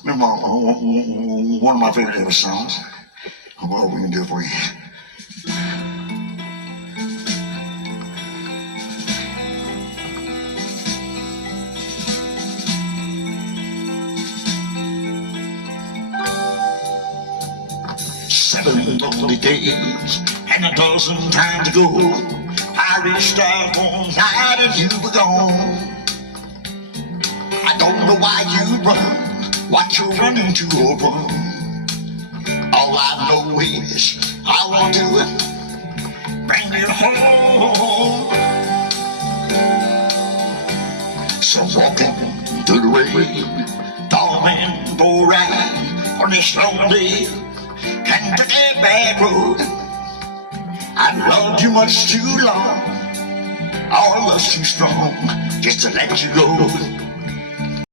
Remember one of my favorite ever songs. I hope we can do it for you. Seven lonely days and a dozen times to go. I reached out one night and you were gone. I don't know why you run, what you're running to or run. All I know is I want to bring you home. So walking through the rain, tall man go right on this lonely Kentucky back road. I've loved you much too long, our love's too strong just to let you go.